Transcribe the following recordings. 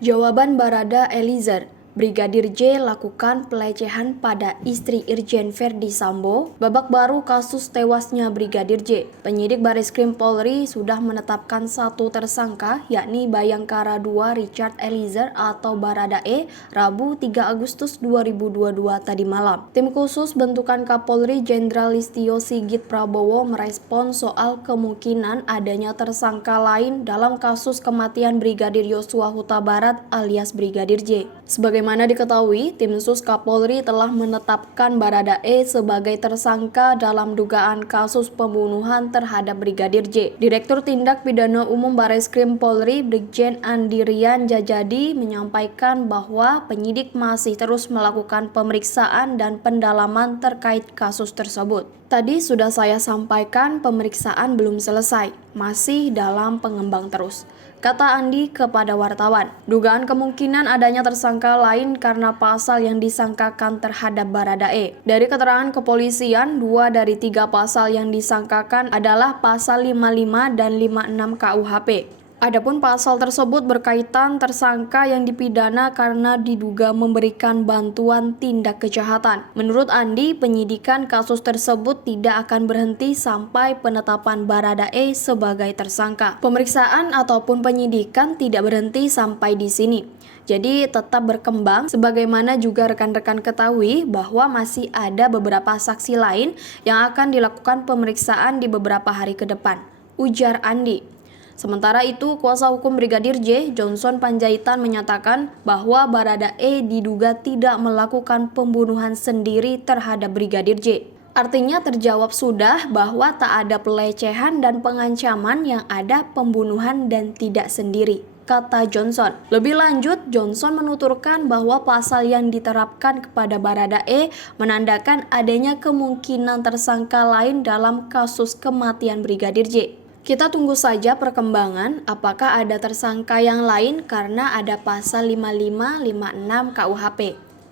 Jawaban Barada Eliezer, Brigadir J lakukan pelecehan pada istri Irjen Verdi Sambo, babak baru kasus tewasnya Brigadir J. Penyidik Bareskrim Polri sudah menetapkan satu tersangka, yakni Bayangkara II Richard Eliezer atau Barada E, Rabu 3 Agustus 2022 tadi malam. Tim khusus bentukan Kapolri Jenderal Listio Sigit Prabowo merespon soal kemungkinan adanya tersangka lain dalam kasus kematian Brigadir Yosua Huta Barat alias Brigadir J. Sebagaimana diketahui, tim sus Kapolri telah menetapkan Barada E sebagai tersangka dalam dugaan kasus pembunuhan terhadap Brigadir J. Direktur Tindak Pidana Umum Bareskrim Polri Brigjen Andi Rian Jajadi menyampaikan bahwa penyidik masih terus melakukan pemeriksaan dan pendalaman terkait kasus tersebut. Tadi sudah saya sampaikan pemeriksaan belum selesai, masih dalam pengembang terus, kata Andi kepada wartawan. Dugaan kemungkinan adanya tersangka lain karena pasal yang disangkakan terhadap Barada E. Dari keterangan kepolisian, 2 dari 3 pasal yang disangkakan adalah pasal 55 dan 56 KUHP. Adapun pasal tersebut berkaitan tersangka yang dipidana karena diduga memberikan bantuan tindak kejahatan. Menurut Andi, penyidikan kasus tersebut tidak akan berhenti sampai penetapan Barada E sebagai tersangka. Pemeriksaan ataupun penyidikan tidak berhenti sampai di sini. Jadi tetap berkembang, sebagaimana juga rekan-rekan ketahui bahwa masih ada beberapa saksi lain yang akan dilakukan pemeriksaan di beberapa hari ke depan, ujar Andi. Sementara itu, kuasa hukum Brigadir J, Johnson Panjaitan menyatakan bahwa Barada E diduga tidak melakukan pembunuhan sendiri terhadap Brigadir J. Artinya terjawab sudah bahwa tak ada pelecehan dan pengancaman, yang ada pembunuhan dan tidak sendiri, kata Johnson. Lebih lanjut, Johnson menuturkan bahwa pasal yang diterapkan kepada Barada E menandakan adanya kemungkinan tersangka lain dalam kasus kematian Brigadir J. Kita tunggu saja perkembangan apakah ada tersangka yang lain karena ada pasal 55, 56 KUHP.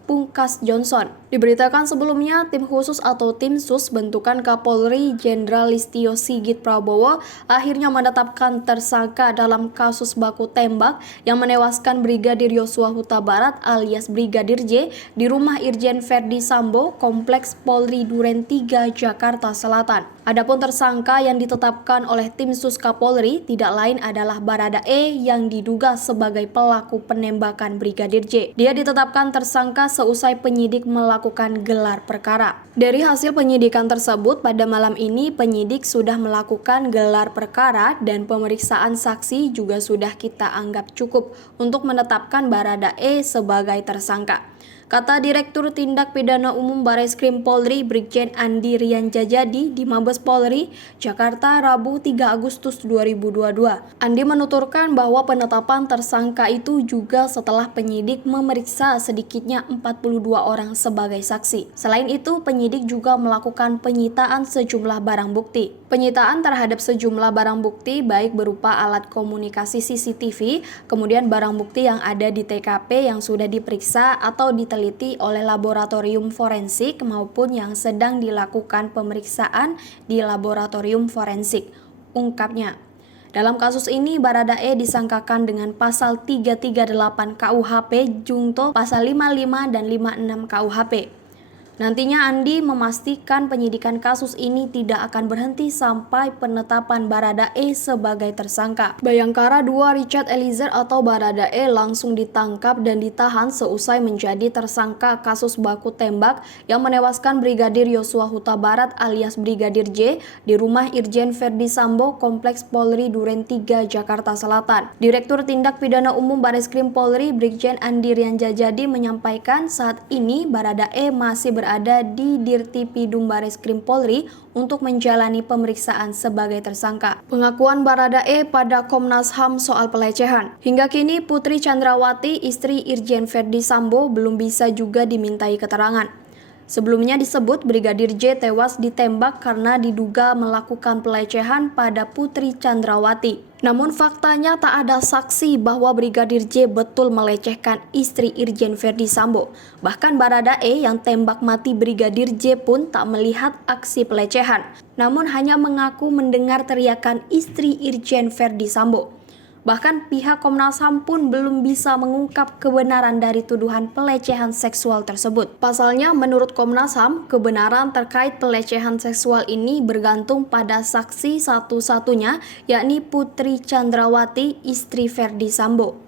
Pungkas Johnson. Diberitakan sebelumnya, tim khusus atau tim sus bentukan Kapolri Jenderal Listio Sigit Prabowo akhirnya menetapkan tersangka dalam kasus baku tembak yang menewaskan Brigadir Yosua Huta Barat alias Brigadir J di rumah Irjen Verdi Sambo, Kompleks Polri Duren 3, Jakarta Selatan. Adapun tersangka yang ditetapkan oleh tim sus Kapolri tidak lain adalah Barada E yang diduga sebagai pelaku penembakan Brigadir J. Dia ditetapkan tersangka seusai penyidik melakukan gelar perkara. Dari hasil penyidikan tersebut, pada malam ini penyidik sudah melakukan gelar perkara dan pemeriksaan saksi juga sudah kita anggap cukup untuk menetapkan Barada E sebagai tersangka, kata Direktur Tindak Pidana Umum Bareskrim Polri Brigjen Andi Rian Jajadi di Mabes Polri, Jakarta, Rabu 3 Agustus 2022. Andi menuturkan bahwa penetapan tersangka itu juga setelah penyidik memeriksa sedikitnya 42 orang sebagai saksi. Selain itu, penyidik juga melakukan penyitaan sejumlah barang bukti. Penyitaan terhadap sejumlah barang bukti baik berupa alat komunikasi CCTV, kemudian barang bukti yang ada di TKP yang sudah diperiksa atau diteliti oleh laboratorium forensik maupun yang sedang dilakukan pemeriksaan di laboratorium forensik, ungkapnya. Dalam kasus ini, Barada E disangkakan dengan pasal 338 KUHP Junto, pasal 55 dan 56 KUHP. Nantinya Andi memastikan penyidikan kasus ini tidak akan berhenti sampai penetapan Barada E sebagai tersangka. Bayangkara II Richard Eliezer atau Barada E langsung ditangkap dan ditahan seusai menjadi tersangka kasus baku tembak yang menewaskan Brigadir Yosua Huta Barat alias Brigadir J di rumah Irjen Verdi Sambo, Kompleks Polri Duren 3, Jakarta Selatan. Direktur Tindak Pidana Umum Bareskrim Polri Brigjen Andi Rian Jajadi menyampaikan saat ini Barada E masih berada di Dirtipidum Bareskrim Polri untuk menjalani pemeriksaan sebagai tersangka. Pengakuan Barada E pada Komnas HAM soal pelecehan. Hingga kini Putri Chandrawati, istri Irjen Verdi Sambo, belum bisa juga dimintai keterangan. Sebelumnya disebut Brigadir J tewas ditembak karena diduga melakukan pelecehan pada Putri Chandrawati. Namun faktanya tak ada saksi bahwa Brigadir J betul melecehkan istri Irjen Verdi Sambo. Bahkan Barada E yang tembak mati Brigadir J pun tak melihat aksi pelecehan, namun hanya mengaku mendengar teriakan istri Irjen Verdi Sambo. Bahkan pihak Komnas HAM pun belum bisa mengungkap kebenaran dari tuduhan pelecehan seksual tersebut. Pasalnya, menurut Komnas HAM, kebenaran terkait pelecehan seksual ini bergantung pada saksi satu-satunya, yakni Putri Chandrawati, istri Ferdy Sambo.